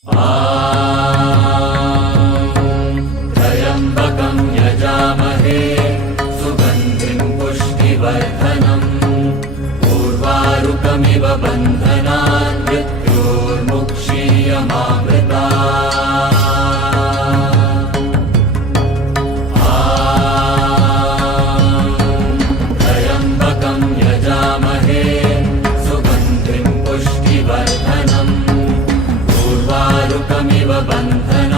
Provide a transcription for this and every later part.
त्र्यम्बकं यजामहे सुगन्धिं पुष्टिवर्धनम् उर्वारुकमिव बन्धनान् मृत्योर्मुक्षीयमामृतात् त्र्यम्बकं यजामहे सुगन्धिं पुष्टिवर्धनम् उर्वारुकमिव बन्धनान्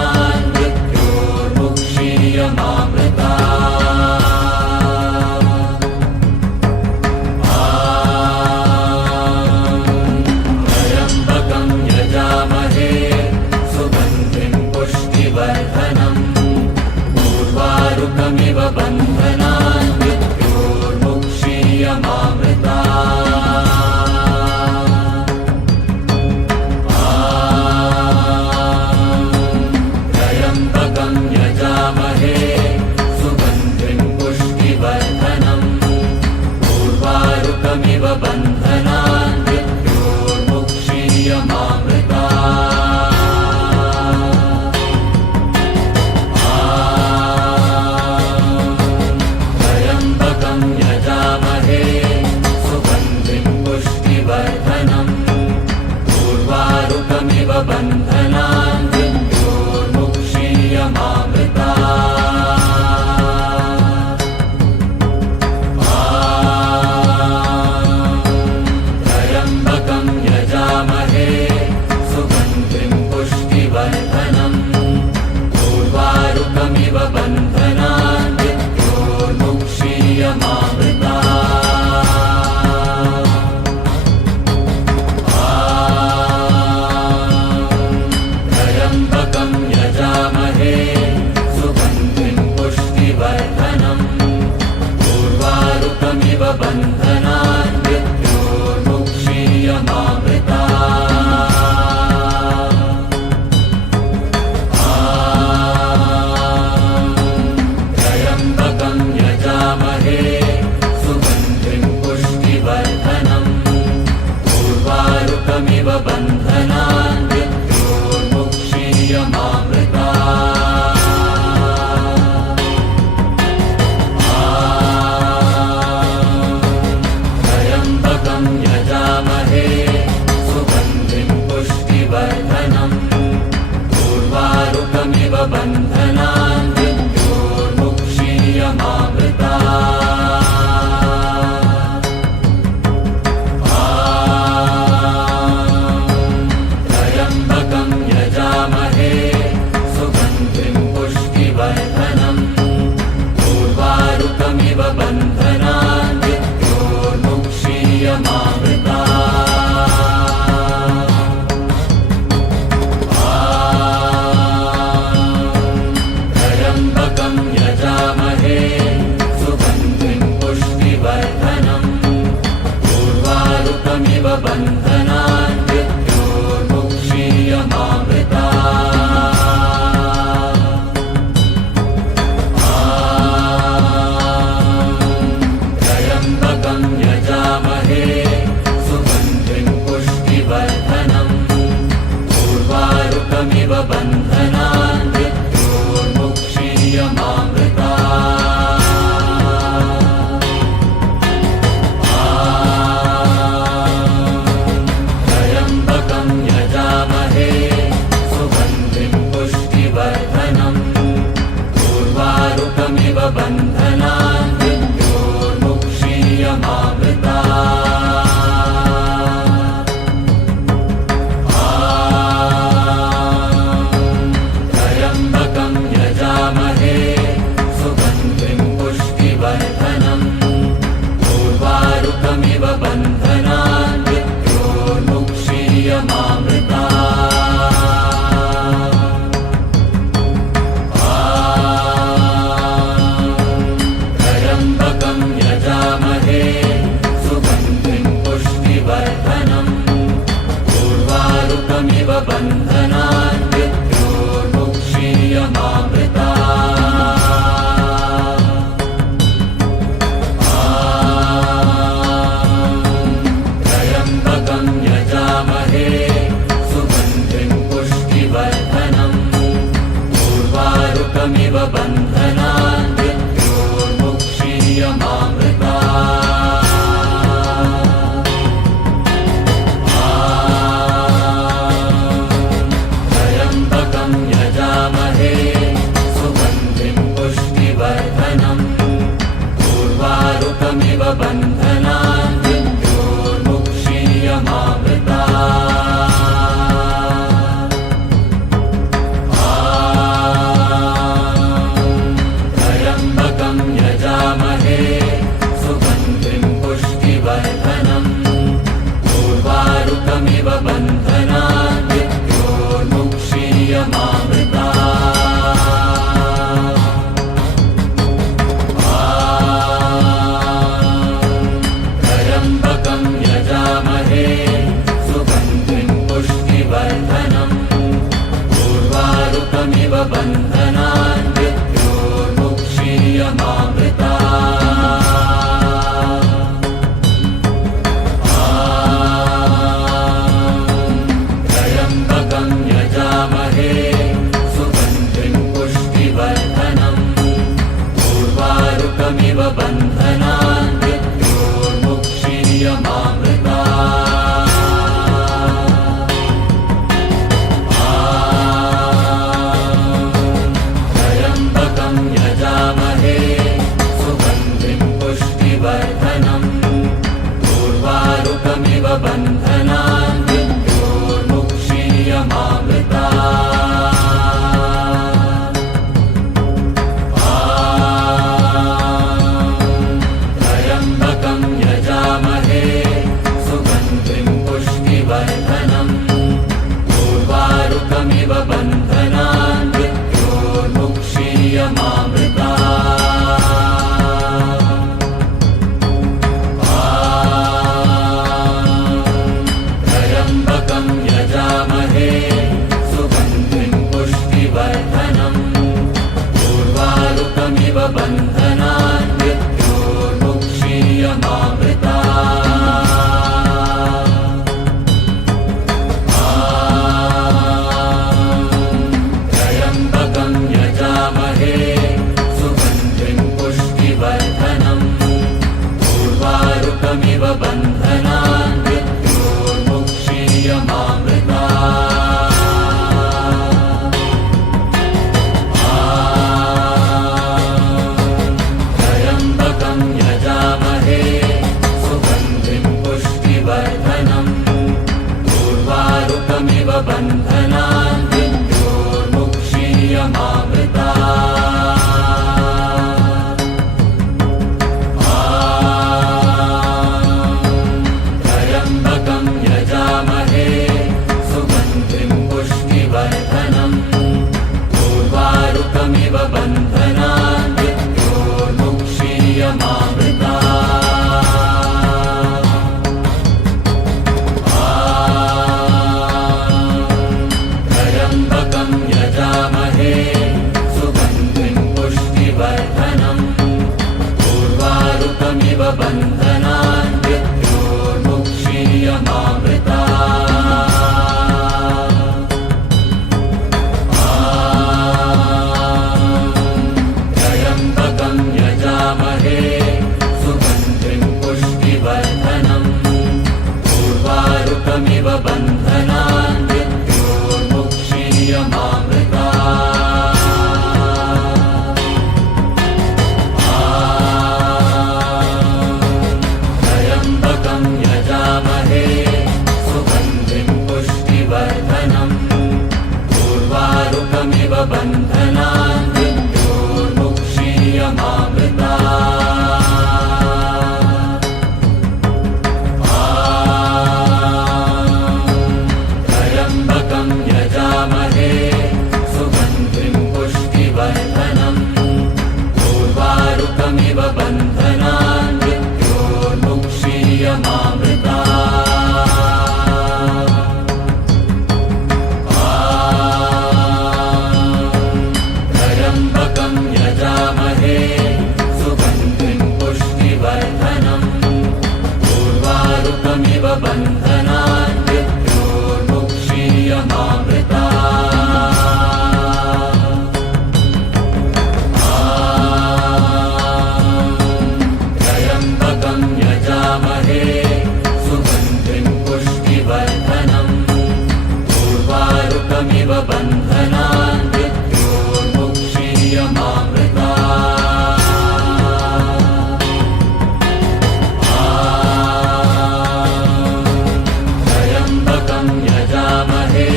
बन्धनान् मृत्योर्मुक्षीयमामृतात् त्र्यम्बकं यजामहे सुगन्धिं पुष्टिवर्धनम् उर्वारुकमिव बन्धनान् त्र्यम्बकं यजामहे सुगन्धिं पुष्टिवर्धनम् उर्वारुकमिव बन्धनान् त्र्यम्बकं यजामहे सुगन्धिं पुष्टिवर्धनम् उर्वारुकमिव बन्धनान् त्र्यम्बकं यजामहे सुगन्धिं पुष्टिवर्धनम् उर्वारुकमिव बन्धनान् त्र्यम्बकं यजामहे सुगन्धिं पुष्टिवर्धनम् उर्वारुकमिव बन्धनान् त्र्यम्बकं यजामहे सुगन्धिं पुष्टिवर्धनम् उर्वारुकमिव बन्धनान् त्र्यम्बकं यजामहे सुगन्धिं पुष्टिवर्धनम् उर्वारुकमिव बन्धनान् त्र्यम्बकं यजामहे सुगन्धिं पुष्टिवर्धनम् उर्वारुकमिव बन्धनान् त्र्यम्बकं यजामहे सुगन्धिं पुष्टिवर्धनम् उर्वारुकमिव बन्धनान् त्र्यम्बकं यजामहे सुगन्धिं पुष्टिवर्धनम् उर्वारुकमिव बन्धनान् त्र्यम्बकं यजामहे सुगन्धिं पुष्टिवर्धनम् उर्वारुकमिव बन्धनान् त्र्यम्बकं यजामहे सुगन्धिं पुष्टिवर्धनम् उर्वारुकमिव बन्धनान् त्र्यम्बकं यजामहे सुगन्धिं पुष्टिवर्धनम् उर्वारुकमिव बन्धनान् त्र्यम्बकं यजामहे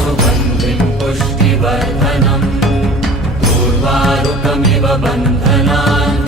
सुगन्धिं पुष्टिवर्धनम् उर्वारुकमिव बन्धनान्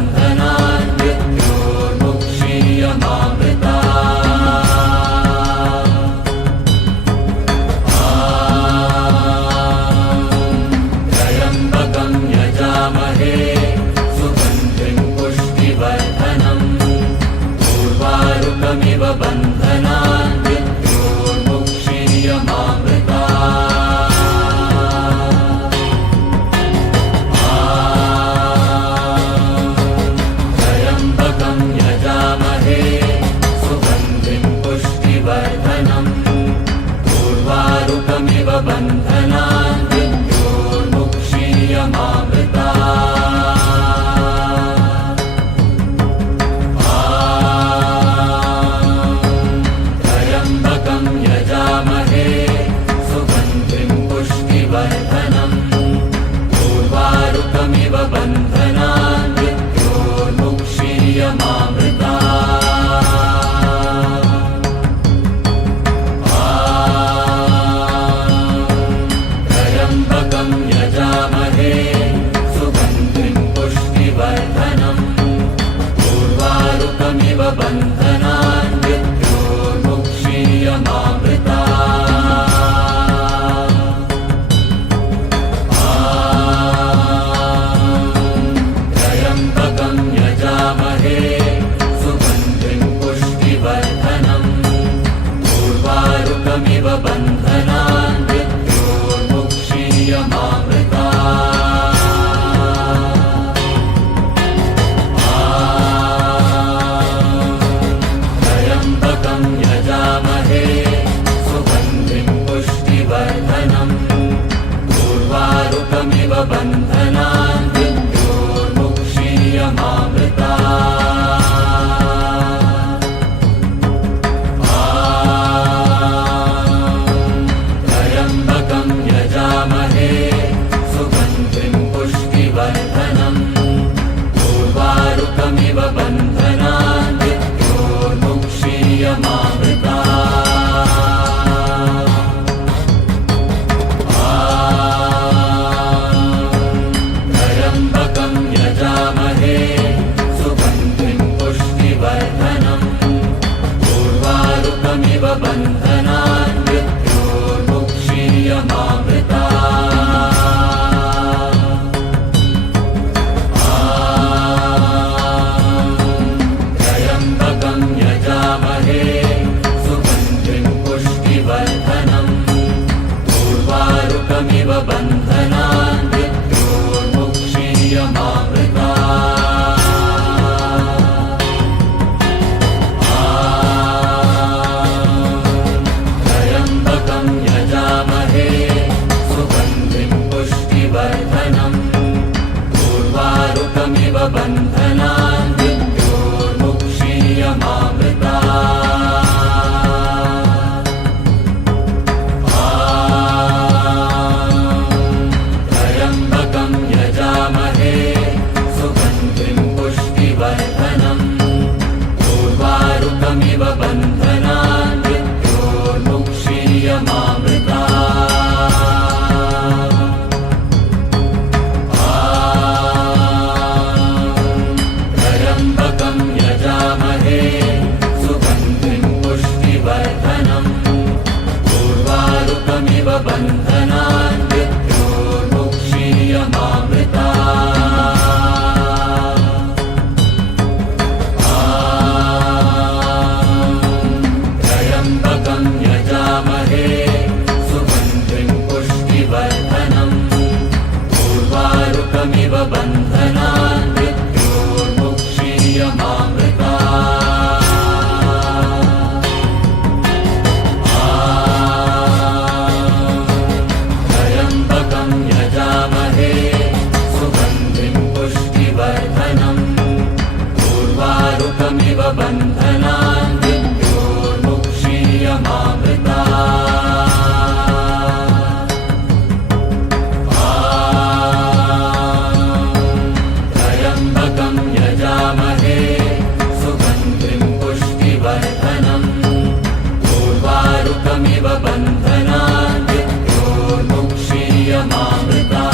बन्धनान् मृत्योर्मुक्षीयमामृता त्र्यम्बकं यजामहे सुगन्धिं पुष्टिवर्धनम् उर्वारुकमिव बन्धनान् मृत्योर्मुक्षीयमामृता त्र्यम्बकं यजामहे सुगन्धिं पुष्टिवर्धनम् उर्वारुकमिव बन्धनान् मृत्योर्मुक्षीयमामृता त्र्यम्बकं यजामहे सुगन्धिं पुष्टिवर्धनम् उर्वारुकमिव बन्धनान् मृत्योर्मुक्षीयमामृता त्र्यम्बकं यजामहे सुगन्धिं पुष्टिवर्धनम् उर्वारुकमिव बन्धनान् मृत्योर्मुक्षीयमामृता त्र्यम्बकं यजामहे सुगन्धिं पुष्टिवर्धनम् उर्वारुकमिव बन्धनान् मृत्योर्मुक्षीयमामृता त्र्यम्बकं यजामहे सुगन्धिं पुष्टिवर्धनम् उर्वारुकमिव बन्धनान् मृत्योर्मुक्षीयमामृता त्र्यम्बकं यजामहे सुगन्धिं पुष्टिवर्धनम् उर्वारुकमिव बन्धनान् मृत्योर्मुक्षीयमामृता त्र्यम्बकं यजामहे सुगन्धिं पुष्टिवर्धनम् उर्वारुकमिव बन्धनान् मृत्योर्मुक्षीयमामृता त्र्यम्बकं यजामहे सुगन्धिं पुष्टिवर्धनम् उर्वारुकमिव बन्धनान् मृत्योर्मुक्षीयमामृता त्र्यम्बकं यजामहे सुगन्धिं पुष्टिवर्धनम् उर्वारुकमिव बन्धनान् मृत्योर्मुक्षीयमामृता त्र्यम्बकं यजामहे सुगन्धिं पुष्टिवर्धनम् उर्वारुकमिव बन्धनान् मृत्योर्मुक्षीयमामृता त्र्यम्बकं यजामहे सुगन्धिं पुष्टिवर्धनम् उर्वारुकमिव बन्धनान् मृत्योर्मुक्षीयमामृता त्र्यम्बकं यजामहे सुगन्धिं पुष्टिवर्धनम् उर्वारुकमिव बन्धनान् मृत्योर्मुक्षीयमामृता त्र्यम्बकं यजामहे सुगन्धिं पुष्टिवर्धनम् उर्वारुकमिव बन्धनान् मृत्योर्मुक्षीयमामृता त्र्यम्बकं यजामहे सुगन्धिं पुष्टिवर्धनम् उर्वारुकमिव बन्धनान् मृत्योर्मुक्षीयमामृता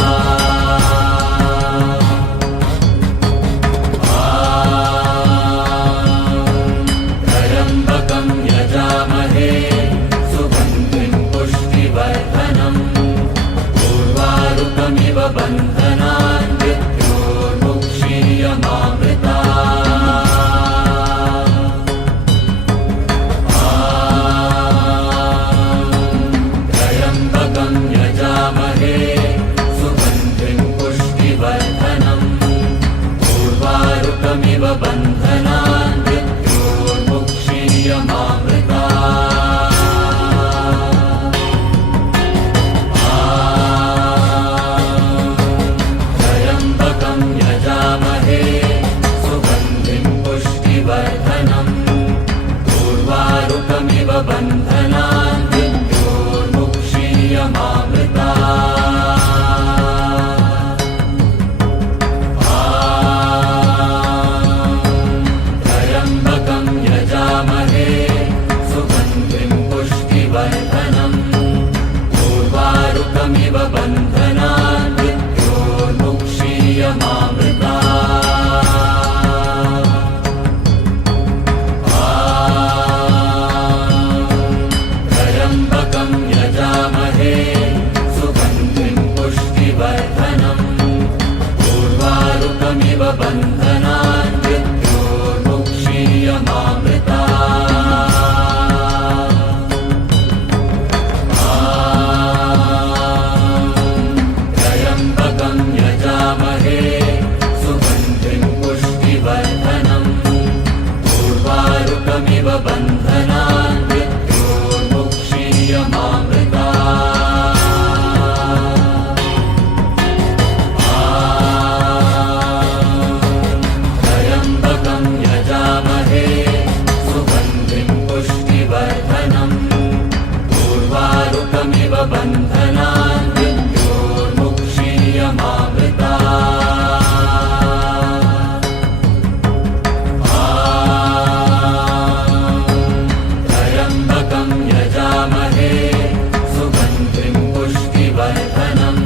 उर्वारुकमिव बन्धनान् मृत्योर्मुक्षीयमामृतात् त्र्यम्बकं यजामहे सुगन्धिं पुष्टिवर्धनम् उर्वारुकमिव बन्धनान् त्र्यम्बकं यजामहे सुगन्धिं पुष्टिवर्धनम्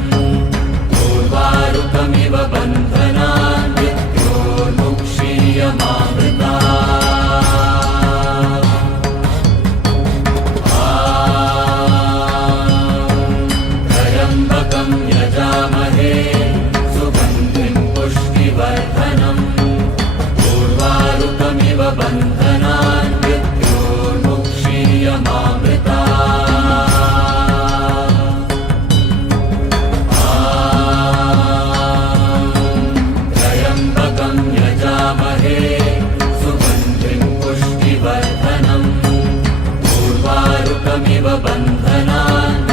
उर्वारुकमिव बन्धनान् मृत्योर्मुक्षीयमामृतात् त्र्यम्बकं यजामहे सुगन्धिं पुष्टिवर्धनम् उर्वारुकमिव बन्धनान् त्र्यम्बकं यजामहे सुगन्धिं पुष्टिवर्धनम् उर्वारुकमिव बन्धनान्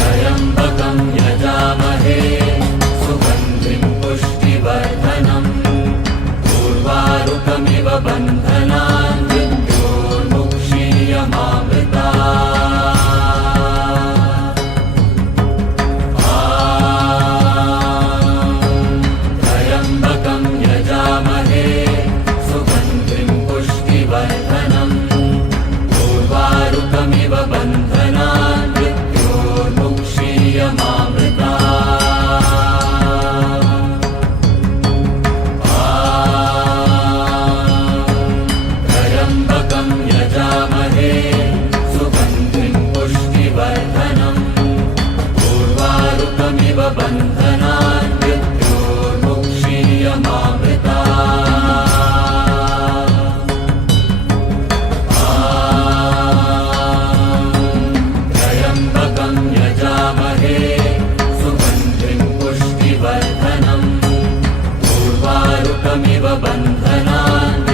त्र्यम्बकं यजामहे सुगन्धिं पुष्टिवर्धनम् उर्वारुकमिव बन्धनान् त्र्यम्बकं यजामहे सुगन्धिं पुष्टिवर्धनम् उर्वारुकमिव बन्धनान् त्र्यम्बकं यजामहे सुगन्धिं पुष्टिवर्धनम् उर्वारुकमिव बन्धनान् त्र्यम्बकं यजामहे सुगन्धिं पुष्टिवर्धनम् उर्वारुकमिव बन्धनान्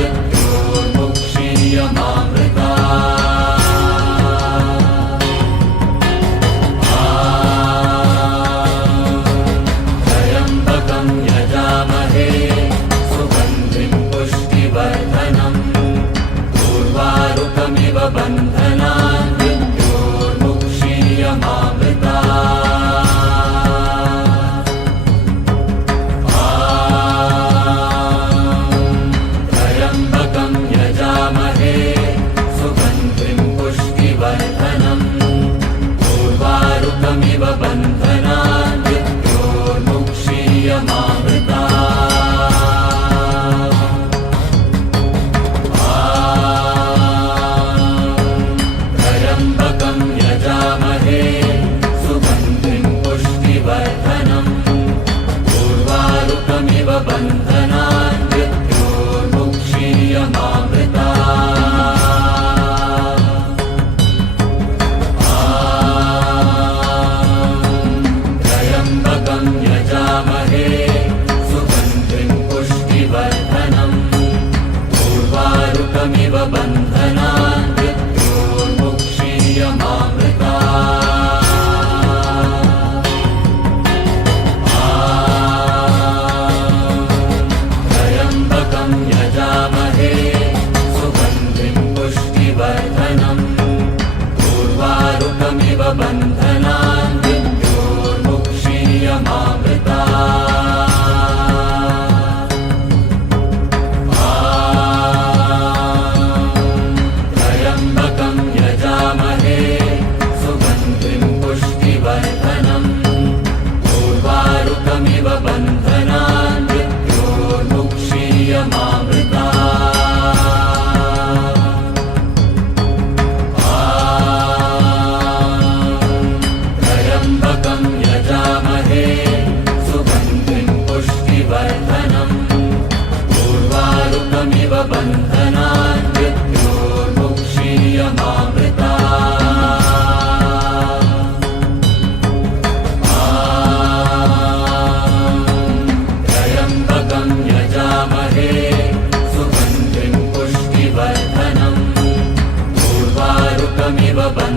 त्र्यम्बकं यजामहे सुगन्धिं पुष्टिवर्धनम् उर्वारुकमिव बन्धनान् त्र्यम्बकं यजामहे सुगन्धिं पुष्टिवर्धनम् उर्वारुकमिव बन्धनान् त्र्यम्बकं यजामहे सुगन्धिं पुष्टिवर्धनम् उर्वारुकमिव बन्धनान् त्र्यम्बकं यजामहे सुगन्धिं पुष्टिवर्धनम् उर्वारुकमिव बन्धनान् त्र्यम्बकं यजामहे सुगन्धिं पुष्टिवर्धनम् उर्वारुकमिव बन्धनान् त्र्यम्बकं यजामहे सुगन्धिं पुष्टिवर्धनम् उर्वारुकमिव बन्धनान्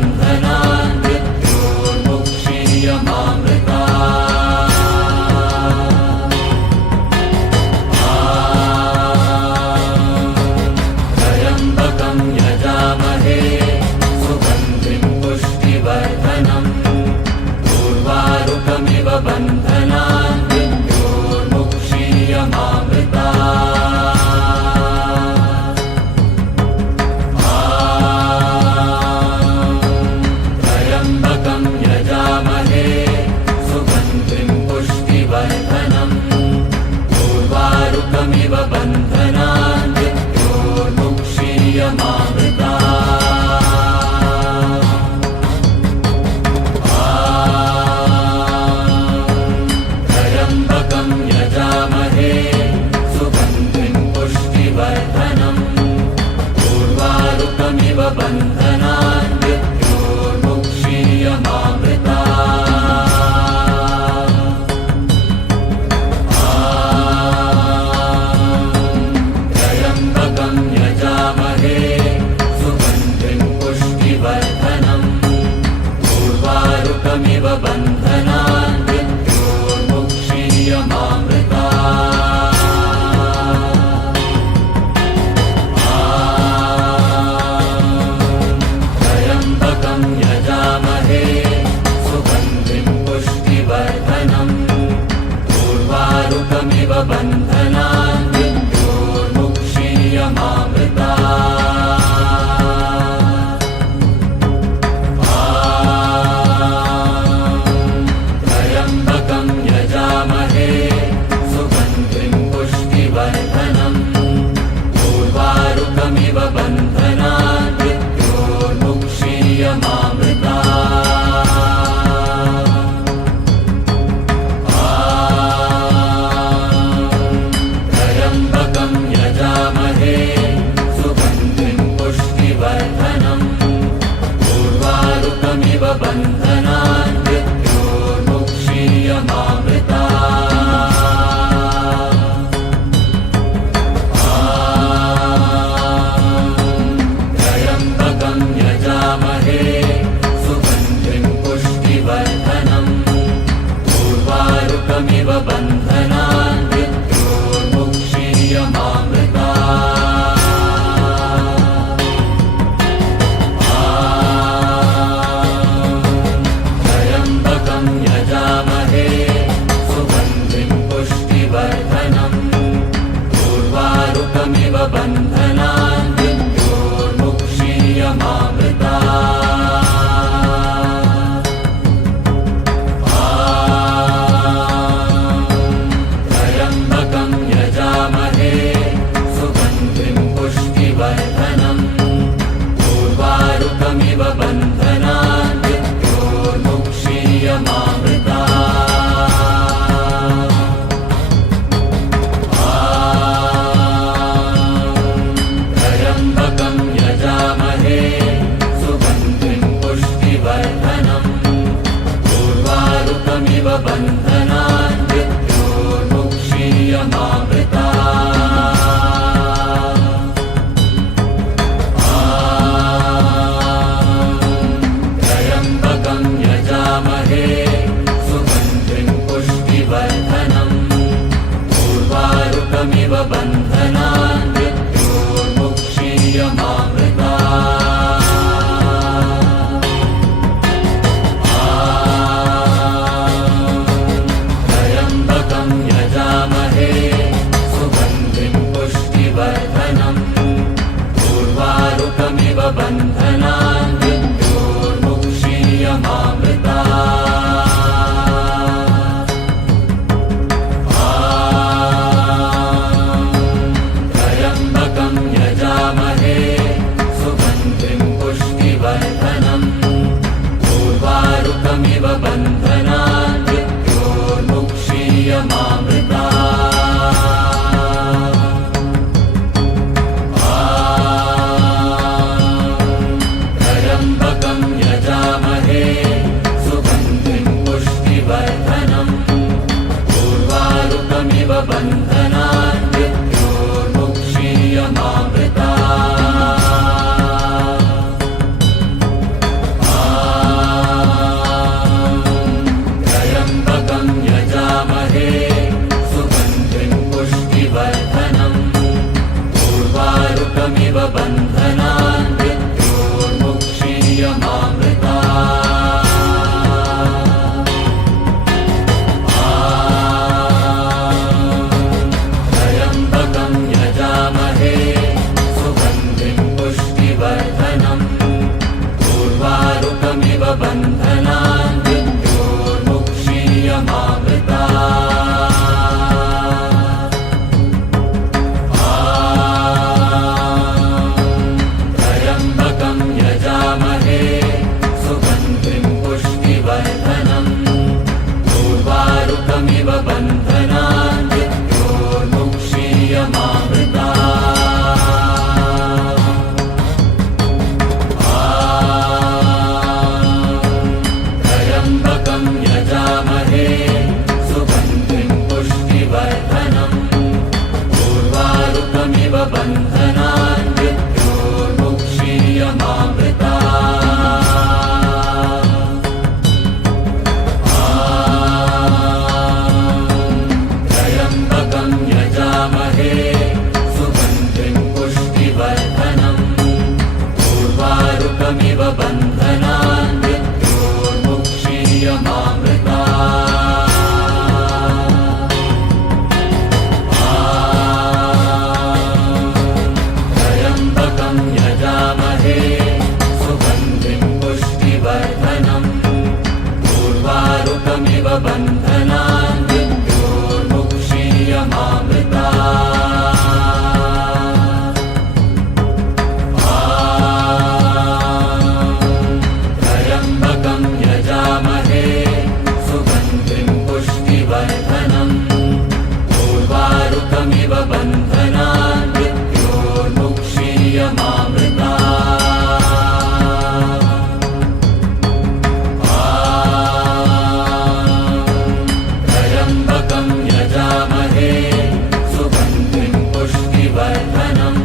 बन्धनान् मृत्योर्मुक्षीयमामृतात् त्र्यम्बकं यजामहे सुगन्धिं पुष्टिवर्धनम् उर्वारुकमिव बन्धनान् त्र्यम्बकं यजामहे उर्वारुकमिव बन्धनान् मृत्योर्मुक्षीयमामृतात् त्र्यम्बकं यजामहे सुगन्धिं पुष्टिवर्धनम् उर्वारुकमिव बन्धनान् त्र्यम्बकं यजामहे सुगन्धिं पुष्टिवर्धनम्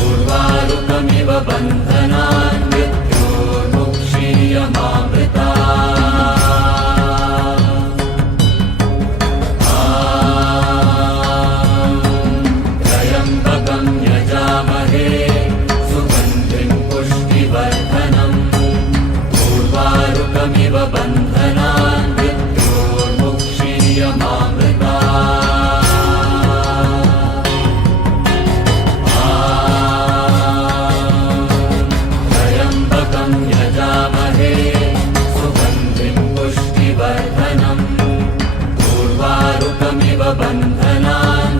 उर्वारुकमिव बन्धनान् मृत्योर्मुक्षीयमामृतात् त्र्यम्बकं यजामहे सुगन्धिं पुष्टिवर्धनम् उर्वारुकमिव बन्धनान् त्र्यम्बकं यजामहे सुगन्धिं पुष्टिवर्धनम् उर्वारुकमिव बन्धनान्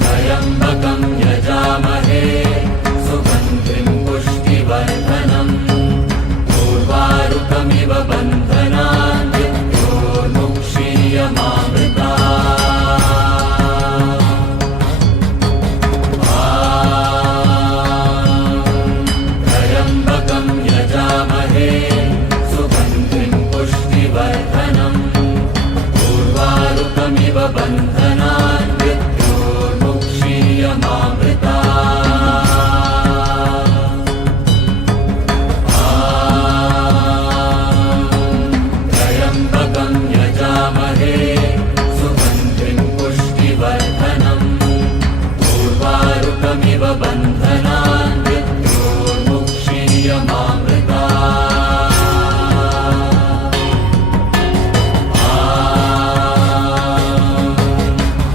त्र्यम्बकं यजामहे सुगन्धिं पुष्टिवर्धनम् उर्वारुकमिव बन्धनान् त्र्यम्बकं यजामहे सुगन्धिं पुष्टिवर्धनम् उर्वारुकमिव बन्धनान् त्र्यम्बकं यजामहे सुगन्धिं पुष्टिवर्धनम् उर्वारुकमिव बन्धनान्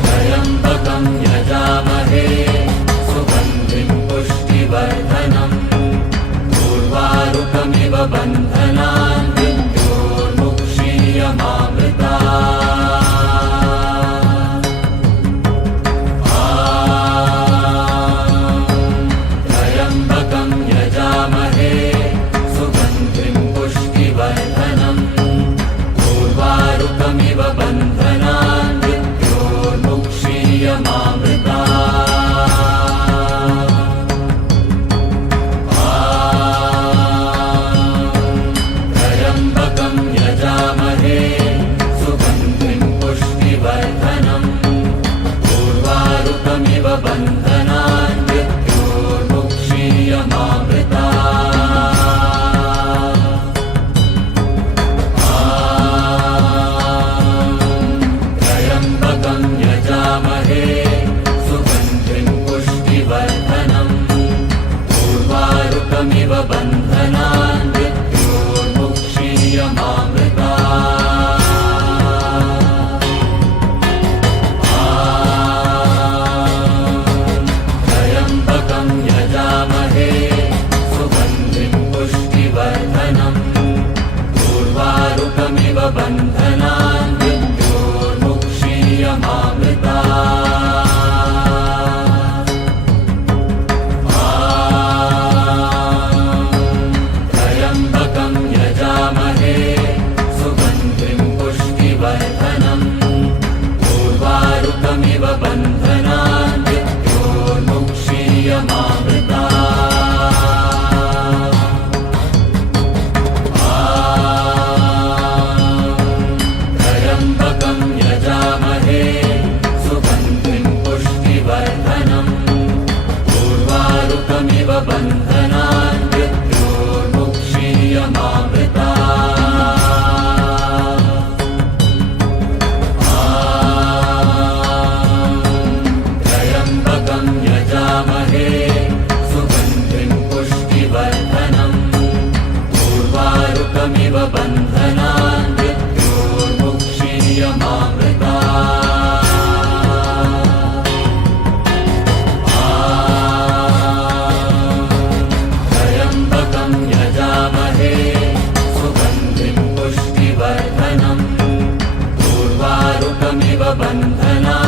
त्र्यम्बकं यजामहे सुगन्धिं पुष्टिवर्धनम् उर्वारुकमिव बन्धनान् त्र्यम्बकं यजामहे सुगन्धिं पुष्टिवर्धनम् उर्वारुकमिव बन्धनान् त्र्यम्बकं यजामहे सुगन्धिं पुष्टिवर्धनम् उर्वारुकमिव बन्धनान् त्र्यम्बकं यजामहे सुगन्धिं पुष्टिवर्धनम् उर्वारुकमिव बन्धनान् त्र्यम्बकं यजामहे सुगन्धिं पुष्टिवर्धनम् उर्वारुकमिव बन्धनान् त्र्यम्बकं यजामहे सुगन्धिं पुष्टिवर्धनम् उर्वारुकमिव बन्धनान् त्र्यम्बकं यजामहे सुगन्धिं सुबन्धनान्